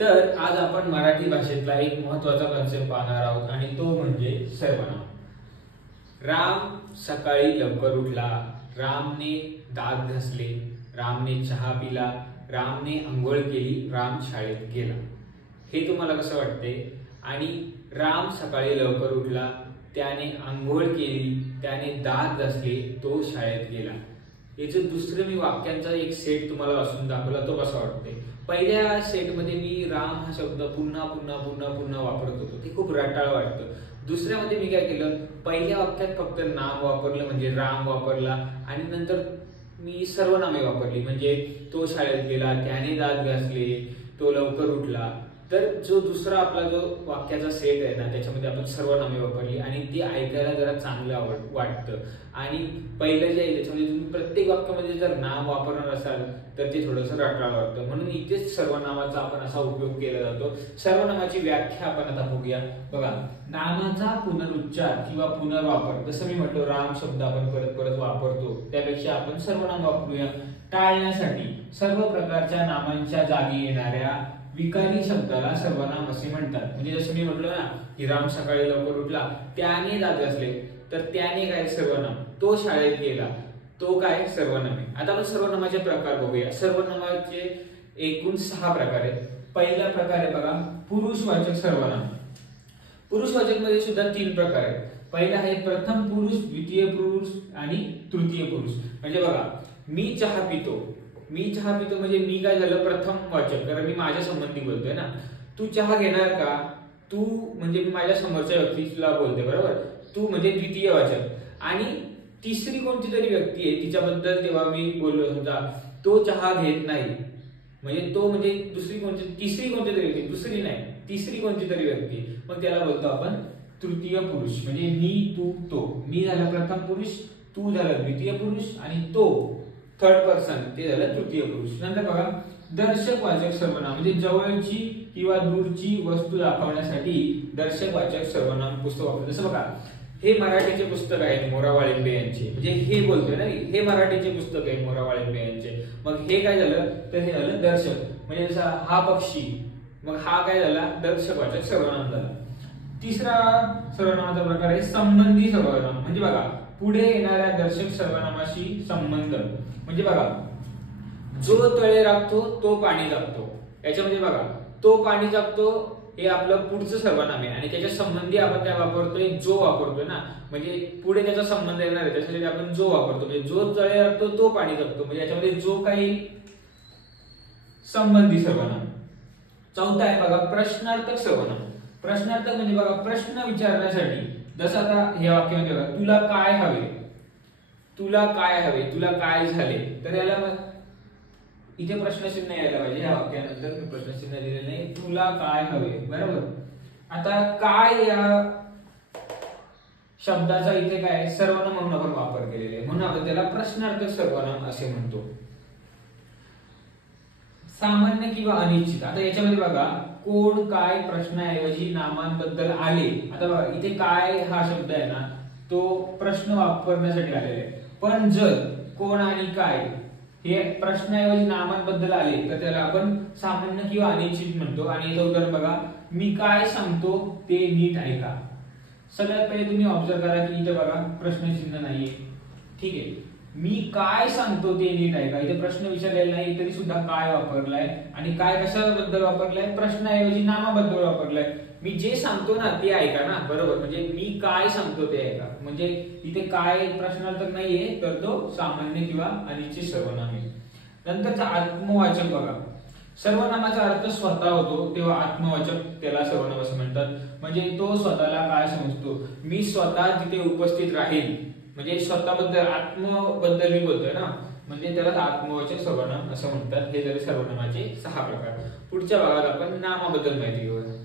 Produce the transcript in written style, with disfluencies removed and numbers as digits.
तर आज आपण मराठी भाषेतला एक महत्वाचा कन्सेप्ट पाहणार आहोत आणि तो म्हणजे सर्वनाम. राम सकाळी लवकर उठला, रामने दात घासले, रामने चहा पिला, रामने अंघोळ केली, राम शाळेत गेला. हे तुम्हाला कसं वाटते? आणि राम सकाळी लवकर उठला, त्याने अंघोळ केली, त्याने दात घासले, तो शाळेत गेला. याचं दुसरं मी वाक्यांचा एक सेट तुम्हाला वाचून दाखवला, तो कसा वाटते? पहिल्या सेटमध्ये मी राम हा शब्द पुन्हा पुन्हा पुन्हा पुन्हा वापरत होतो, ते खूप रटाळ वाटतं. दुसऱ्यामध्ये मी काय केलं, पहिल्या वाक्यात फक्त नाम वापरलं म्हणजे राम वापरला आणि नंतर मी सर्वनामे वापरली म्हणजे तो शाळेत गेला, त्याने दात घासले, तो लवकर उठला. तर जो दुसरा आपला जो वाक्याचा सेट आहे ना, त्याच्यामध्ये आपण सर्वनामे वापरली आणि ती ऐकायला जरा चांगलं वाटतं. आणि पहिलं जे आहे त्याच्यामध्ये तुम्ही प्रत्येक वाक्यामध्ये जर नाम वापरणार असाल तर ते थोडंसं रटाळ वाटतं. म्हणून इथेच सर्वनामाचा आपण असा उपयोग केला जातो. सर्वनामाची व्याख्या आपण आता बघूया. बघा, नामाचा पुनरुच्चार किंवा पुनर्वापर, जसं मी म्हटलं राम शब्द आपण परत परत वापरतो, त्यापेक्षा आपण सर्वनाम वापरूया. टाळण्यासाठी सर्व प्रकारच्या नामांच्या जागी येणाऱ्या विकारी शब्दाला सर्वनाम असे म्हणतात. म्हणजे जसं मी म्हटलं ना की राम सकाळी लवकर उठला, त्याने दात घासले, तर त्याने काय सर्वनाम. तो शाळेत गेला, तो काय सर्वनामे. आता आपण सर्वनामाचे प्रकार बघूया. सर्वनामाचे एकूण 6 प्रकार आहेत. पहिला प्रकार आहे बघा, पुरुषवाचक सर्वनाम. पुरुषवाचक मध्ये सुद्धा 3 प्रकार आहेत. पहिला आहे प्रथम पुरुष, द्वितीय पुरुष आणि तृतीय पुरुष. म्हणजे बघा, मी चहा पितो, मी चहा पितो म्हणजे मी काय झालं, प्रथम वाचक, कारण मी माझ्या संबंधी बोलतोय ना. तू चहा घेणार का, तू म्हणजे माझ्या समोरच्या व्यक्तीला बोलते, बरोबर. तू म्हणजे द्वितीय वाचक. आणि तिसरी कोणती तरी व्यक्ती आहे तिच्याबद्दल तेव्हा मी बोललो, समजा तो चहा घेत नाही, म्हणजे तो म्हणजे तिसरी कोणती तरी व्यक्ती, दुसरी नाही तिसरी कोणती तरी व्यक्ती, मग त्याला बोलतो आपण तृतीय पुरुष. म्हणजे मी, तू, तो. मी झाला प्रथम पुरुष, तू झाला द्वितीय पुरुष आणि तो थर्ड पर्सन, ते झालं तृतीय पुरुष. नंतर बघा, दर्शक वाचक सर्वनाम म्हणजे जवळची किंवा दूरची वस्तू दाखवण्यासाठी दर्शक वाचक सर्वनाम पुस्तक वापरतात. जसं बघा, हे मराठीचे पुस्तक आहे मोरा वाळिंबे यांचे, म्हणजे हे बोलतोय ना, हे मराठीचे पुस्तक आहे मोरा वाळिंबे यांचे. मग हे काय झालं, तर हे झालं दर्शक. म्हणजे जसा हा पक्षी, मग हा काय झाला, दर्शक वाचक सर्वनाम झाला. तिसरा सर्वनामाचा प्रकार आहे संबंधी सर्वनाम. म्हणजे बघा, पुढे येणाऱ्या दर्शक सर्वनामाशी संबंध. म्हणजे बघा, जो तळे राखतो तो पाणी जपतो. याच्यामध्ये बघा, तो पाणी जपतो हे आपलं पुढचं सर्वनाम आहे आणि त्याच्या संबंधी आपण काय वापरतोय, जो वापरतोय ना. म्हणजे पुढे त्याचा संबंध येणार आहे त्यासाठी आपण जो वापरतो. म्हणजे जो तळे राखतो तो पाणी जपतो, म्हणजे याच्यामध्ये जो काही संबंधी सर्वनाम. चौथा आहे बघा, प्रश्नार्थक सर्वनाम. प्रश्नार्थक म्हणजे बघा, प्रश्न विचारण्यासाठी. जसं आता हे वाक्यामध्ये बघा, तुला काय हवे, तुला काय हवे, तुला काय झाले, तर याला इथे प्रश्नचिन्ह यायला पाहिजे. या वाक्यानंतर मी प्रश्नचिन्ह दिलेलं नाही. तुला काय हवे, बरोबर. आता काय या शब्दाचा इथे काय सर्वनाम म्हणून आपण वापर केलेला आहे, म्हणून आपण त्याला प्रश्नार्थक सर्वनाम असे म्हणतो. सामान्य किंवा अनिश्चित. आता याच्यामध्ये बघा, कोण, काय प्रश्नाऐवजी नामांबद्दल आले. आता बघा, इथे काय हा शब्द आहे ना, तो प्रश्न वापरण्यासाठी आलेला आहे. पण जर कोण आणि काय हे प्रश्नाऐवजी नामांबद्दल आले तर त्याला आपण सामान्य किंवा अनिश्चित म्हणतो. आणि याचं उदाहरण बघा, मी काय सांगतो ते नीट ऐका. सगळ्यात पहिले तुम्ही ऑब्झर्व करा की इथे बघा प्रश्नचिन्ह नाहीये, ठीक आहे. मी काय सांगतो ते नीट ऐका, इथे प्रश्न विचारलेला नाही तरी सुद्धा काय वापरलाय. आणि काय कशाबद्दल वापरलाय, प्रश्नाऐवजी नामाबद्दल वापरलाय. मी जे सांगतो ना ते ऐका ना, बरोबर. म्हणजे मी काय सांगतो ते ऐका, म्हणजे इथे काय प्रश्नार्थक नाहीये तर तो सामान्य किंवा अनिश्चित सर्वनाम आहे. नंतरचा आत्मवाचक बघा, सर्वनामाचा अर्थ स्वतः होतो तेव्हा आत्मवाचक त्याला सर्वनाम असं म्हणतात. म्हणजे तो स्वतःला काय समजतो, मी स्वतः तिथे उपस्थित राहील, म्हणजे स्वतःबद्दल आत्मबद्दल मी बोलतोय ना, म्हणजे त्याला आत्मवाचक सर्वनाम असं म्हणतात. हे झाले सर्वनामाचे 6 प्रकार. पुढच्या भागात आपण नामाबद्दल माहिती घेऊया.